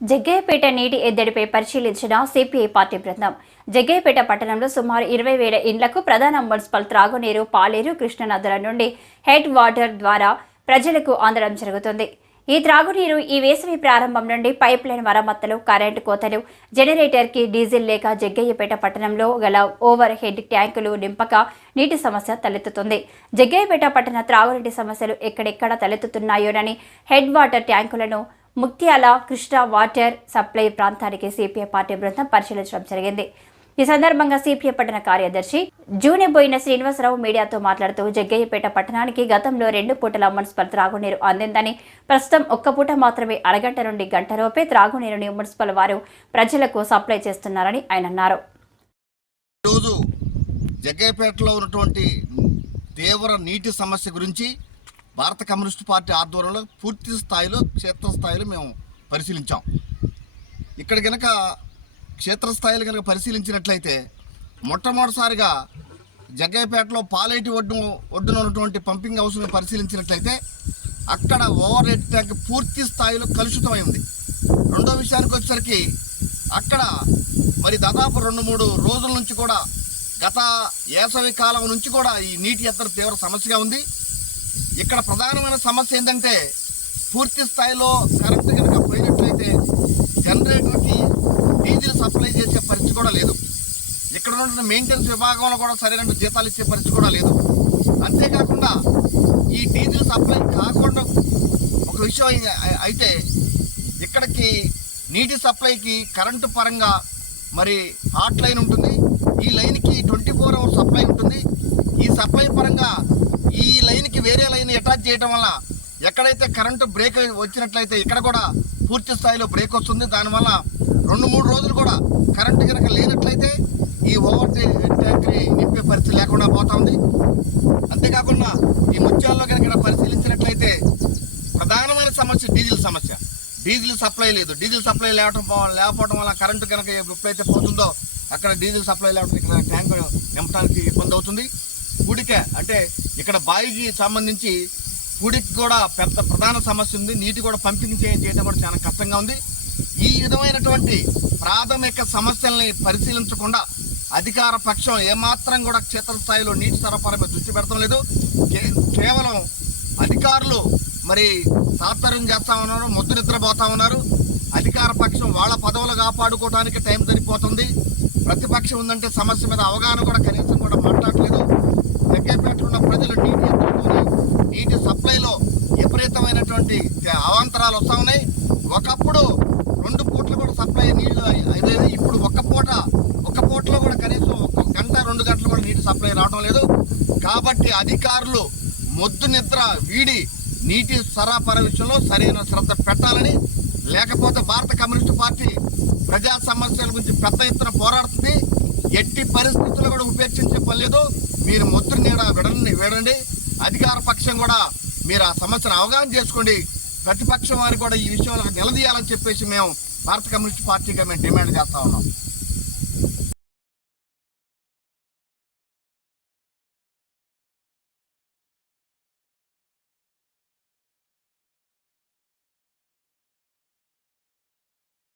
జగ్గయ్యపేట నీటి ఎద్దడిపై పరిశీలించిన CPI party బృందం. జగ్గయ్యపేట పట్టణంలో సుమారు ఇరవై వేల ఇండ్లకు ప్రధాన మున్సిపల్ త్రాగునీరు పాలేరు కృష్ణనదుల నుండి హెడ్ వాటర్ ద్వారా ప్రజలకు అందడం జరుగుతుంది. ఈ త్రాగునీరు ఈ వేసవి ప్రారంభం నుండి పైప్ లైన్ మరమ్మతులు కరెంటు కోతలు జనరేటర్కి డీజిల్ లేక జగ్గయ్యపేట పట్టణంలో గల ఓవర్ హెడ్ ట్యాంకులు నింపక నీటి సమస్య తలెత్తుతుంది. జగ్గయ్యపేట పట్టణ త్రాగునీటి సమస్యలు ఎక్కడెక్కడ తలెత్తుతున్నాయోనని హెడ్ వాటర్ ట్యాంకులను ముక్త్యాల కృష్ణా వాటర్ సప్లై ప్రాంతానికి సిపిఐ పార్టీ బృందం పరిశీలించడం జరిగింది. ఈ సందర్భంగా సిపిఐ పట్టణ కార్యదర్శి జూనెబోయిన శ్రీనివాసరావు మీడియాతో మాట్లాడుతూ జగ్గయ్యపేట పట్టణానికి గతంలో రెండు పూటల మున్సిపల్ త్రాగునీరు అందిందని ప్రస్తుతం ఒక్క పూట మాత్రమే అరగంట నుండి గంటలోపే త్రాగునీరుని మున్సిపల్ వారు ప్రజలకు సప్లై చేస్తున్నారని ఆయన అన్నారు. జగ్గయ్యపేటలో ఉన్నటువంటి తీవ్ర నీటి సమస్య గురించి భారత కమ్యూనిస్ట్ పార్టీ ఆధ్వర్యంలో పూర్తి స్థాయిలో క్షేత్రస్థాయిలో మేము పరిశీలించాం. ఇక్కడ కనుక క్షేత్రస్థాయిలో కనుక పరిశీలించినట్లయితే మొట్టమొదటిసారిగా జగ్గయ్యపేటలో పాలేటి ఒడ్డు ఒడ్డున ఉన్నటువంటి పంపింగ్ హౌస్ను పరిశీలించినట్లయితే అక్కడ ఓవర్ హెడ్ ట్యాంక్ పూర్తి స్థాయిలో కలుషితమై ఉంది. రెండో విషయానికి వచ్చేసరికి అక్కడ మరి దాదాపు రెండు మూడు రోజుల నుంచి కూడా గత వేసవి కాలం నుంచి కూడా ఈ నీటి ఎత్తడి తీవ్ర సమస్యగా ఉంది. ఇక్కడ ప్రధానమైన సమస్య ఏంటంటే పూర్తి స్థాయిలో కరెంట్ కనుక పోయినట్లయితే జనరేటర్కి డీజిల్ సప్లై చేసే పరిస్థితి కూడా లేదు. ఇక్కడ ఉన్న మెయింటెనెన్స్ విభాగంలో కూడా సరైన జీతాలు ఇచ్చే పరిస్థితి కూడా లేదు. అంతేకాకుండా ఈ డీజిల్ సప్లై కాకుండా ఒక విషయం అయితే ఇక్కడికి నీటి సప్లైకి కరెంటు పరంగా మరి హాట్ లైన్ ఉంటుంది. ఈ లైన్కి ట్వంటీ ఫోర్ అవర్స్ సప్లై ఉంటుంది. ఈ సప్లై పరంగా వేరే లైన్ అటాచ్ చేయడం వల్ల ఎక్కడైతే కరెంటు బ్రేక్ వచ్చినట్లయితే ఇక్కడ కూడా పూర్తి స్థాయిలో బ్రేక్ వస్తుంది. దానివల్ల రెండు మూడు రోజులు కూడా కరెంటు కనుక లేనట్లయితే ఈ ఓవర్ ట్యాంక్ని నింపే పరిస్థితి లేకుండా పోతా ఉంది. అంతేకాకుండా ఈ ముత్యాల్లో కనుక పరిశీలించినట్లయితే ప్రధానమైన సమస్య డీజిల్ సమస్య. డీజిల్ సప్లై లేదు. డీజిల్ సప్లై లేవటం లేకపోవడం వల్ల కరెంటు కనుక ఎప్పుడైతే పోతుందో అక్కడ డీజిల్ సప్లై లేవటం ఇక్కడ ట్యాంక్ నింపడానికి ఇబ్బంది అవుతుంది. పూడిక అంటే ఇక్కడ బావికి సంబంధించి పూడికి కూడా పెద్ద ప్రధాన సమస్య ఉంది. నీటి కూడా పంపింగ్ చేయ- చేయడం కూడా చాలా కష్టంగా ఉంది. ఈ విధమైనటువంటి ప్రాథమిక సమస్యల్ని పరిశీలించకుండా అధికార పక్షం ఏమాత్రం కూడా క్షేత్రస్థాయిలో నీటి సరఫరా మీద దృష్టి పెడతాం లేదు. కేవలం అధికారులు మరి తాత్పర్యం చేస్తా ఉన్నారు ముద్దు నిద్రపోతా ఉన్నారు. అధికార పక్షం వాళ్ళ పదవులు కాపాడుకోవడానికి టైం సరిపోతుంది. ప్రతిపక్షం ఉందంటే సమస్య మీద అవగాహన కూడా కనీసం కూడా మాట్లాడలేదు రాష్ట్ర ప్రజలు నీటి ఎత్తుకొని నీటి సప్లైలో విపరీతమైనటువంటి అవాంతరాలు వస్తూ ఉన్నాయి. ఒకప్పుడు రెండు పూటలు కూడా సప్లై నీళ్ళు అయి- అయ్యేది ఇప్పుడు ఒక్క పూట ఒక పూటలో కూడా కనీసం ఒక గంట రెండు గంటలు కూడా నీటి సప్లై రావడం లేదు. కాబట్టి అధికారులు మొద్దు నిద్ర వీడి నీటి సరఫరా విషయంలో సరైన శ్రద్ధ పెట్టాలని లేకపోతే భారత కమ్యూనిస్టు పార్టీ ప్రజా సమస్యల గురించి పెద్ద ఎత్తున పోరాడుతుంది. ఎట్టి పరిస్థితుల్లో కూడా ఉపేక్షించే పని లేదు. మీరు ముద్ర నీడ విడని విడండి. అధికార పక్షం కూడా మీరు ఆ సమస్యను అవగాహన చేసుకోండి. ప్రతిపక్షం వారు కూడా ఈ విషయంలో నిలదీయాలని చెప్పేసి మేము భారత కమ్యూనిస్ట్ పార్టీగా మేము డిమాండ్ చేస్తా ఉన్నాం.